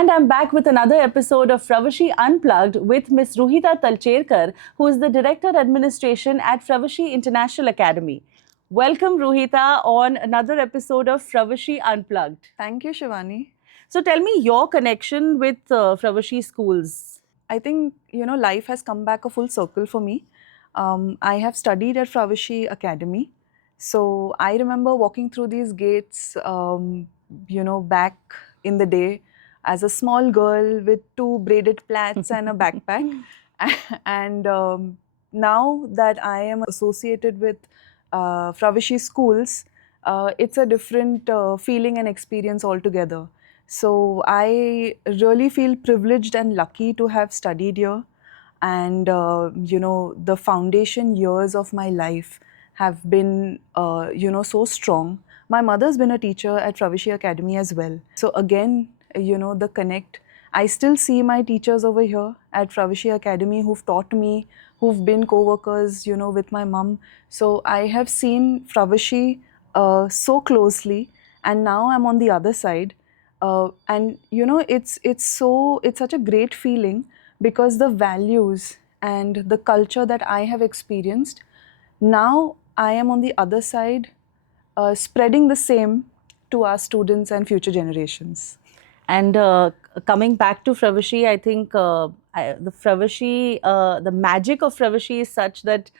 And I'm back with another episode of Fravashi Unplugged with Miss Ruhita Talcherkar, who is the Director Administration at Fravashi International Academy. Welcome, Ruhita, on another episode of Fravashi Unplugged. Thank you, Shivani. So tell me your connection with Fravashi schools. I think, life has come back a full circle for me. I have studied at Fravashi Academy. So I remember walking through these gates, back in the day as a small girl with two braided plaits and a backpack. and now that I am associated with Fravashi schools, it's a different feeling and experience altogether. So I really feel privileged and lucky to have studied here. And, the foundation years of my life have been, so strong. My mother's been a teacher at Fravashi Academy as well. So again, the connect. I still see my teachers over here at Fravashi Academy who've taught me, who've been co-workers, with my mum. So I have seen Fravashi so closely, and now I'm on the other side. And it's such a great feeling because the values and the culture that I have experienced, now I am on the other side, spreading the same to our students and future generations. And coming back to Fravashi, I think the magic of Fravashi is such that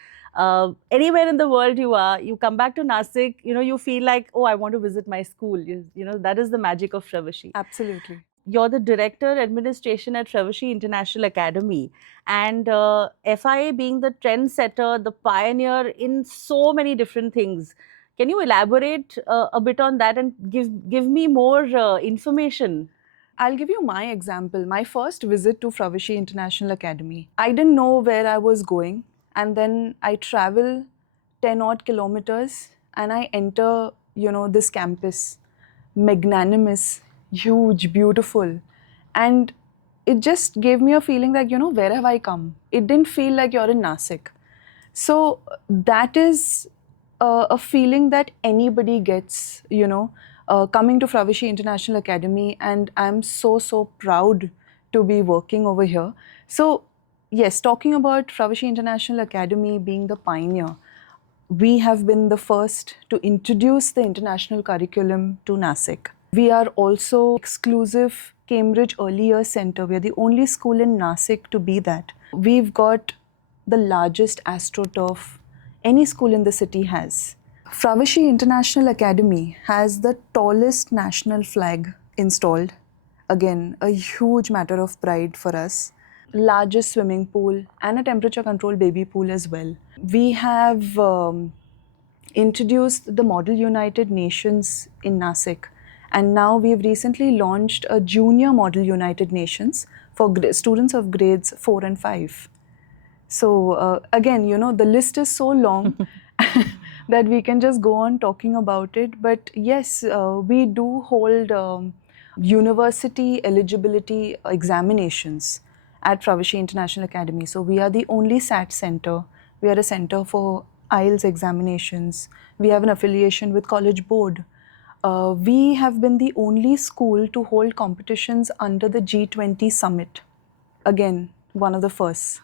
anywhere in the world you are, you come back to Nasik, you feel like, oh, I want to visit my school. That is the magic of Fravashi. Absolutely. You're the Director Administration at Fravashi International Academy, and FIA being the trendsetter, the pioneer in so many different things. Can you elaborate a bit on that and give me more information? I'll give you my example. My first visit to Fravashi International Academy, I didn't know where I was going, and then I travel 10 odd kilometers and I enter, this campus, magnanimous, huge, beautiful. And it just gave me a feeling that, where have I come? It didn't feel like you're in Nasik. So that is a feeling that anybody gets, coming to Fravashi International Academy, and I'm so proud to be working over here. So yes, talking about Fravashi International Academy being the pioneer, we have been the first to introduce the international curriculum to Nasik. We are also exclusive Cambridge Early Years Center. We are the only school in Nasik to be that. We've got the largest AstroTurf any school in the city has. Fravashi International Academy has the tallest national flag installed. Again, a huge matter of pride for us. Largest swimming pool and a temperature-controlled baby pool as well. We have introduced the Model United Nations in Nasik, and now we've recently launched a Junior Model United Nations for students of grades 4 and 5. So again, the list is so long that we can just go on talking about it. But yes, we do hold university eligibility examinations at Fravashi International Academy. So we are the only SAT center. We are a center for IELTS examinations. We have an affiliation with College Board. We have been the only school to hold competitions under the G20 summit. Again, one of the first.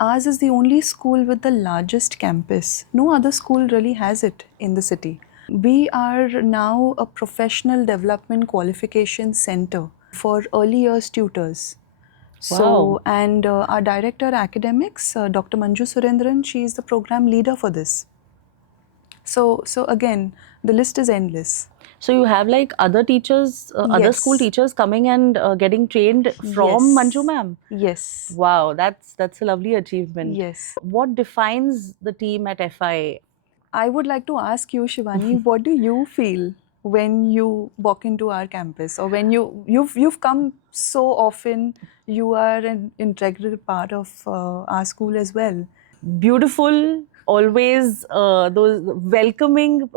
Ours is the only school with the largest campus. No other school really has it in the city. We are now a professional development qualification center for early years tutors. Wow. So, and our director academics, Dr. Manju Surendran, she is the program leader for this. So again, the list is endless. So you have like other teachers, other Yes. school teachers coming and getting trained from Yes. Manju ma'am? Yes. Wow, that's a lovely achievement. Yes. What defines the team at FIA? I would like to ask you, Shivani, what do you feel when you walk into our campus, or when you've come so often, you are an integral part of our school as well? Beautiful, always those welcoming,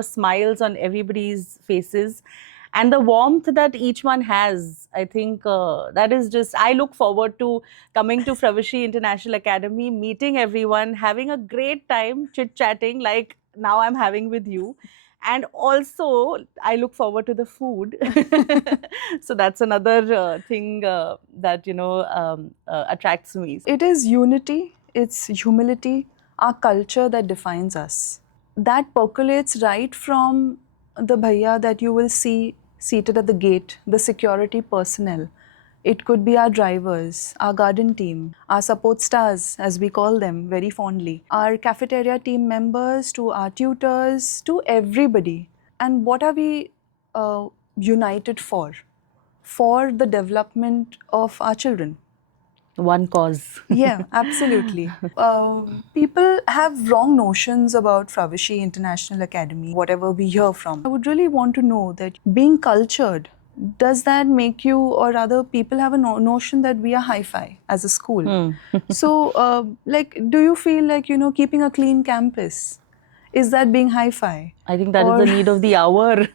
smiles on everybody's faces, and the warmth that each one has. I think that is just, I look forward to coming to Fravashi International Academy, meeting everyone, having a great time, chit-chatting like now I'm having with you. And also, I look forward to the food. So that's another thing that, attracts me. It is unity, it's humility, our culture that defines us. That percolates right from the bhaiya that you will see seated at the gate, the security personnel. It could be our drivers, our garden team, our support stars, as we call them very fondly, our cafeteria team members, to our tutors, to everybody. And what are we united for? For the development of our children. One cause. Yeah, absolutely. People have wrong notions about Fravashi International Academy, whatever we hear from. I would really want to know that being cultured, does that make you, or rather, people have a notion that we are hi-fi as a school. So, do you feel like, keeping a clean campus, is that being hi-fi? I think that is the need of the hour.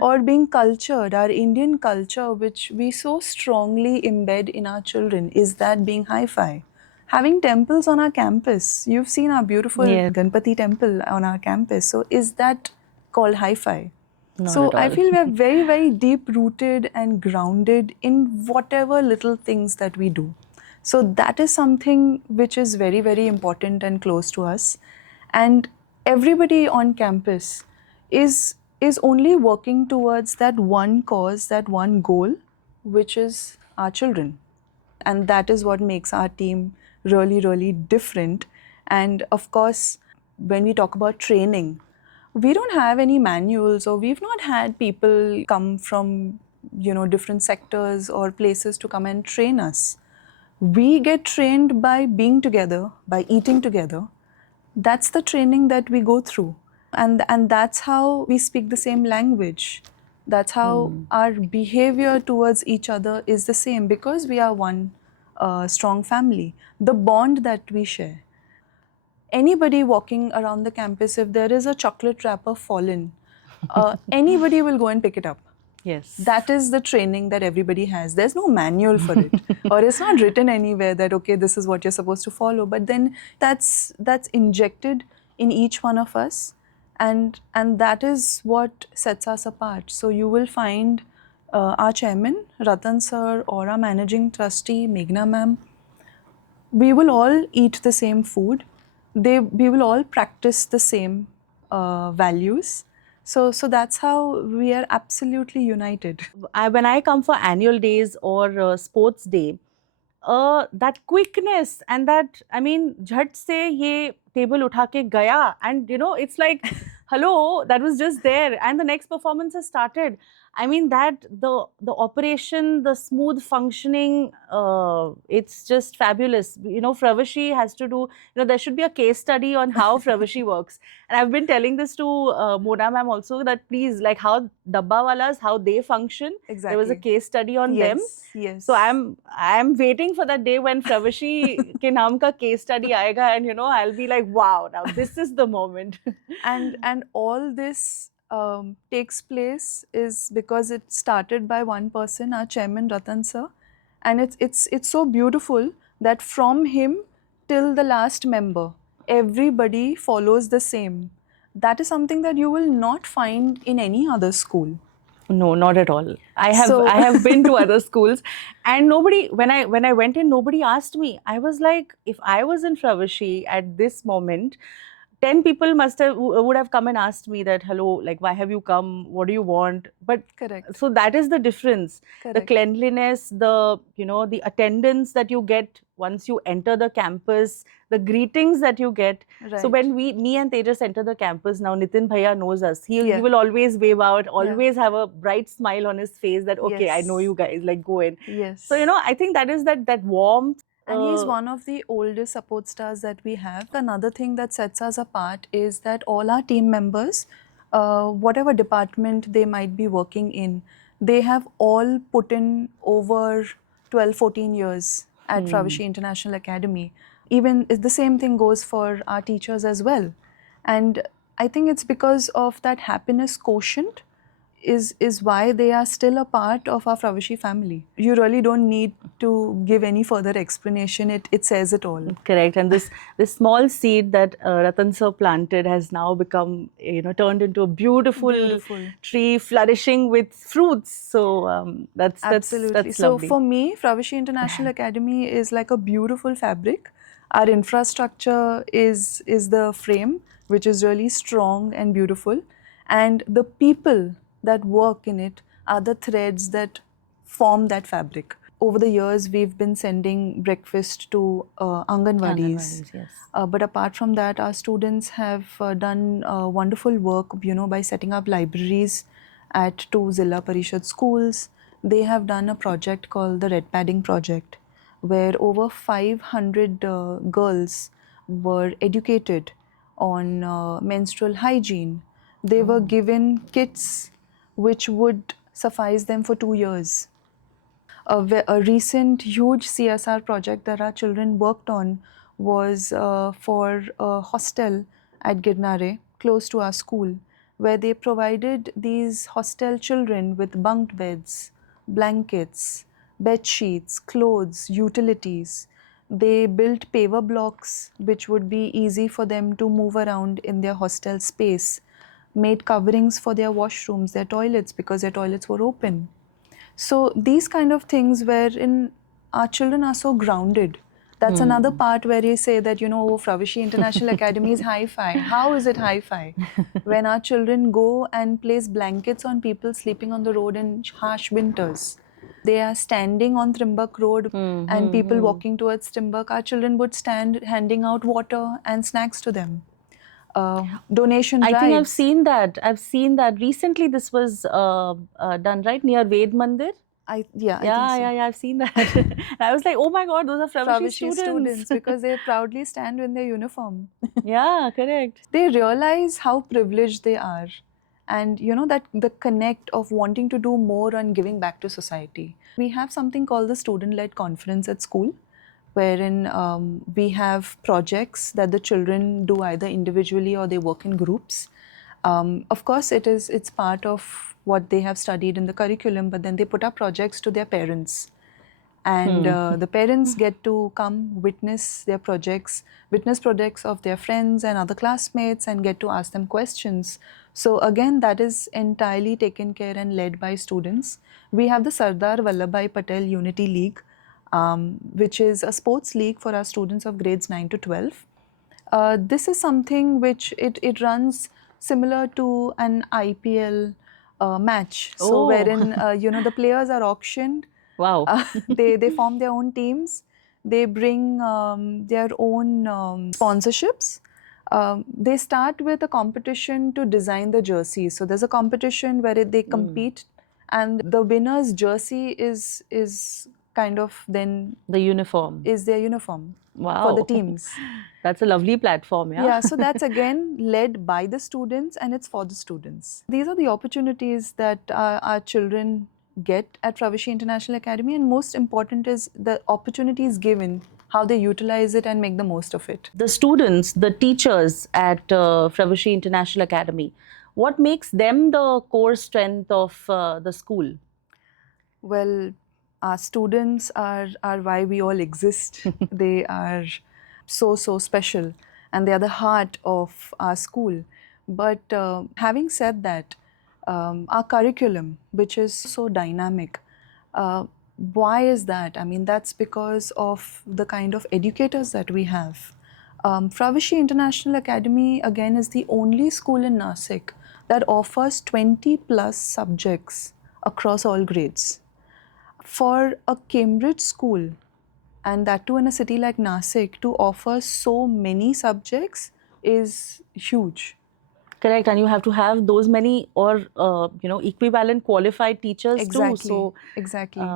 Or being cultured, our Indian culture, which we so strongly embed in our children, is that being hi-fi? Having temples on our campus, you've seen our beautiful Yes. Ganpati temple on our campus, so is that called hi-fi? Not So at I all. feel we are very, very deep rooted and grounded in whatever little things that we do. So that is something which is very, very important and close to us. And everybody on campus is only working towards that one cause, that one goal, which is our children. And that is what makes our team really, really different. And of course, when we talk about training, we don't have any manuals, or we've not had people come from different sectors or places to come and train us. We get trained by being together, by eating together. That's the training that we go through, and that's how we speak the same language. That's how our behavior towards each other is the same, because we are one strong family. The bond that we share. Anybody walking around the campus, if there is a chocolate wrapper fallen, anybody will go and pick it up. Yes. That is the training that everybody has. There's no manual for it, or it's not written anywhere that, okay, this is what you're supposed to follow. But then that's injected in each one of us, and that is what sets us apart. So you will find our chairman Ratan sir, or our managing trustee Meghna ma'am. We will all eat the same food. We will all practice the same values. So that's how we are absolutely united. When I come for annual days or sports day, that quickness and that, I mean, jhat se ye table utha ke gaya, and it's like, hello, that was just there, and the next performance has started. I mean, that the operation, the smooth functioning, it's just fabulous. Fravashi has to do, there should be a case study on how Fravashi works. And I've been telling this to Mona ma'am also, that please, like how Dabbawalas, how they function. Exactly. There was a case study on them. Yes. So I'm waiting for that day when Fravashi ke naam ka case study aayega, and I'll be like, wow, now this is the moment. and all this takes place is because it started by one person, our chairman Ratan sir, and it's so beautiful that from him till the last member, everybody follows the same. That is something that you will not find in any other school. No, not at all. I So- have been to other schools, and nobody, when I went in, nobody asked me. I was like, if I was in Fravashi at this moment, 10 people would have come and asked me that, hello, like, why have you come? What do you want? But Correct. so that is the difference. The Correct. cleanliness, the attendance that you get once you enter the campus, the greetings that you get. So Right. when me and Tejas enter the campus now, Nitin Bhaiya knows us. He Yeah. will always wave out, always have a bright smile on his face that, okay, I Yes. know you guys, like, go in. Yes. So, I think that is that warmth. And he's one of the oldest support stars that we have. Another thing that sets us apart is that all our team members, whatever department they might be working in, they have all put in over 12, 14 years at Fravashi International Academy. Even the same thing goes for our teachers as well. And I think it's because of that happiness quotient. is why they are still a part of our Fravashi family. You really don't need to give any further explanation. It says it all. Correct. And this small seed that Ratan sir planted has now become, turned into a beautiful tree flourishing with fruits. So Absolutely. that's So lovely. for me, Fravashi International Academy is like a beautiful fabric. Our infrastructure is the frame, which is really strong and beautiful, and the people that work in it are the threads that form that fabric. Over the years, we've been sending breakfast to Anganwadis. Yes. But apart from that, our students have done wonderful work, by setting up libraries at two Zilla Parishad schools. They have done a project called the Red Padding Project, where over 500 girls were educated on menstrual hygiene. They were given kits which would suffice them for 2 years. A recent huge CSR project that our children worked on was for a hostel at Girnare, close to our school, where they provided these hostel children with bunked beds, blankets, bed sheets, clothes, utilities. They built paver blocks which would be easy for them to move around in their hostel space, made coverings for their washrooms, their toilets, because their toilets were open. So these kind of things wherein our children are so grounded. That's another part where you say that, oh, Fravashi International Academy is hi-fi. How is it hi-fi? When our children go and place blankets on people sleeping on the road in harsh winters. They are standing on Trimbak Road and people walking towards Trimbak. Our children would stand handing out water and snacks to them. Donation I drives. think I've seen that. I've seen that recently. This was done right near Ved Mandir. I think so. Yeah, I've seen that. And I was like, oh my God, those are Fravashi students because they proudly stand in their uniform. Yeah, correct. They realize how privileged they are, and that the connect of wanting to do more and giving back to society. We have something called the student-led conference at school, wherein we have projects that the children do either individually or they work in groups. Of course, it's part of what they have studied in the curriculum, but then they put up projects to their parents. And the parents get to come witness their projects, witness projects of their friends and other classmates, and get to ask them questions. So again, that is entirely taken care and led by students. We have the Sardar Vallabhbhai Patel Unity League, which is a sports league for our students of grades 9 to 12. This is something which it runs similar to an IPL match. So wherein the players are auctioned. Wow. They form their own teams. They bring their own sponsorships. They start with a competition to design the jerseys. So there's a competition where they compete, and the winner's jersey is kind of then the uniform. Is their uniform. Wow. For the teams. That's a lovely platform, yeah? Yeah, so that's again led by the students and it's for the students. These are the opportunities that our children get at Fravashi International Academy, and most important is the opportunities given, how they utilize it and make the most of it. The students, the teachers at Fravashi International Academy, what makes them the core strength of the school? Well, our students are why we all exist. They are so special, and they are the heart of our school. But having said that, our curriculum, which is so dynamic, why is that? I mean, that's because of the kind of educators that we have. Fravashi International Academy, again, is the only school in Nasik that offers 20 plus subjects across all grades. For a Cambridge school, and that too in a city like Nasik, to offer so many subjects is huge. Correct, and you have to have those many or equivalent qualified teachers too. So exactly.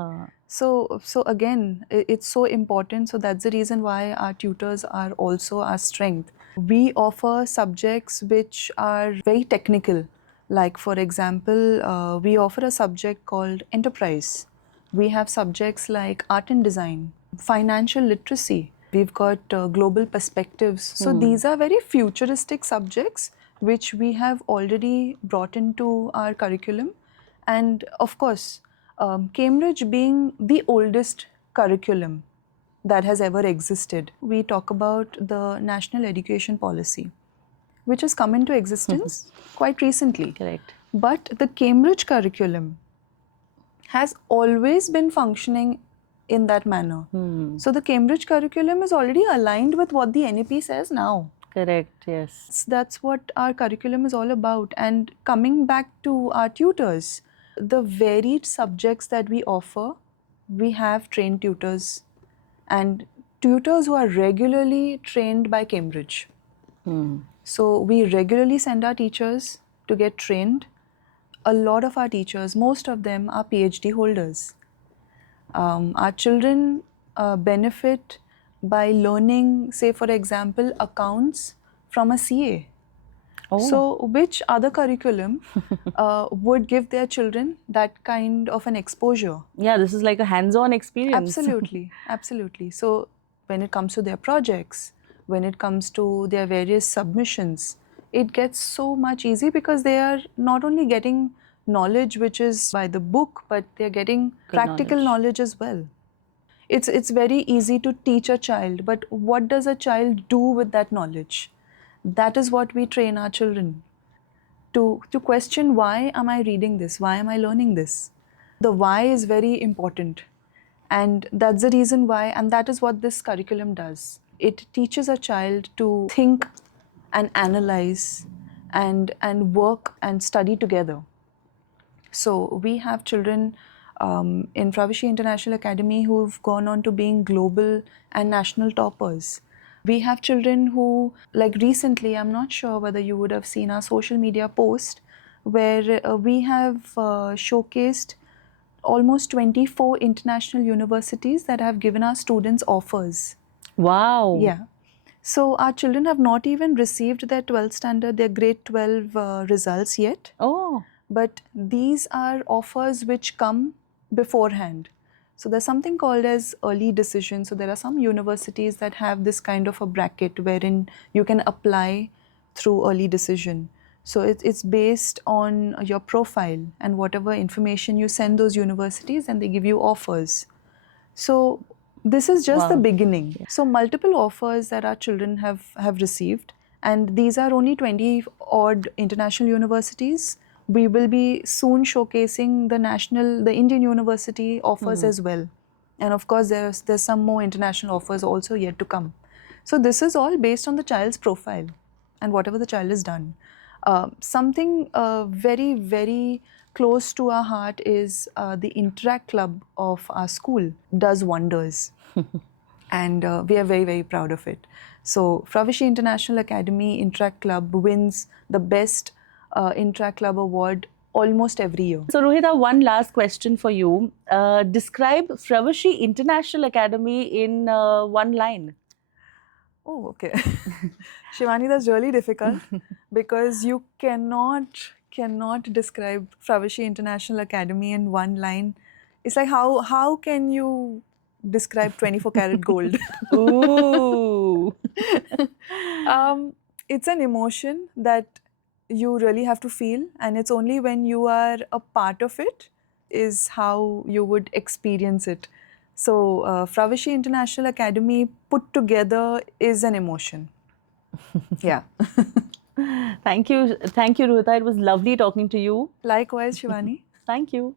So again, it's so important. So that's the reason why our tutors are also our strength. We offer subjects which are very technical. Like for example, we offer a subject called enterprise. We have subjects like art and design, financial literacy. We've got global perspectives. So these are very futuristic subjects which we have already brought into our curriculum. And of course, Cambridge being the oldest curriculum that has ever existed, we talk about the National Education Policy, which has come into existence quite recently. Correct. But the Cambridge curriculum has always been functioning in that manner. So the Cambridge curriculum is already aligned with what the NEP says now. Correct, yes. That's what our curriculum is all about. And coming back to our tutors, the varied subjects that we offer, we have trained tutors and tutors who are regularly trained by Cambridge. So we regularly send our teachers to get trained. A lot of our teachers, most of them are PhD holders. Our children benefit by learning, say for example, accounts from a CA. Oh. So which other curriculum would give their children that kind of an exposure? Yeah, this is like a hands-on experience. Absolutely, absolutely. So when it comes to their projects, when it comes to their various submissions, it gets so much easy because they are not only getting knowledge which is by the book, but they're getting practical knowledge as well. It's very easy to teach a child, but what does a child do with that knowledge? That is what we train our children to question, why am I reading this? Why am I learning this? The why is very important. And that's the reason why, and that is what this curriculum does. It teaches a child to think and analyze and work and study together. So we have children in Fravashi International Academy who've gone on to being global and national toppers. We have children who, like recently, I'm not sure whether you would have seen our social media post, where we have showcased almost 24 international universities that have given our students offers. Wow. Yeah. So our children have not even received their 12th standard, their grade 12 results yet. Oh. But these are offers which come beforehand. So there's something called as early decision. So there are some universities that have this kind of a bracket wherein you can apply through early decision. So it's based on your profile and whatever information you send those universities, and they give you offers. So this is just the beginning. So multiple offers that our children have received, and these are only 20 odd international universities. We will be soon showcasing the Indian university offers as well. And of course, there's some more international offers also yet to come. So this is all based on the child's profile and whatever the child has done. Something very, very close to our heart is the Interact Club of our school does wonders. And we are very, very proud of it. So Fravashi International Academy Interact Club wins the best Interact Club award almost every year. So Ruhita, one last question for you. Describe Fravashi International Academy in one line. Oh, okay. Shivani, that's really difficult because you cannot describe Fravashi International Academy in one line. It's like how can you describe 24 karat gold? Ooh. It's an emotion that you really have to feel, and it's only when you are a part of it is how you would experience it. So Fravashi International Academy put together is an emotion. Yeah. Thank you, Ruhita. It was lovely talking to you. Likewise, Shivani. Thank you.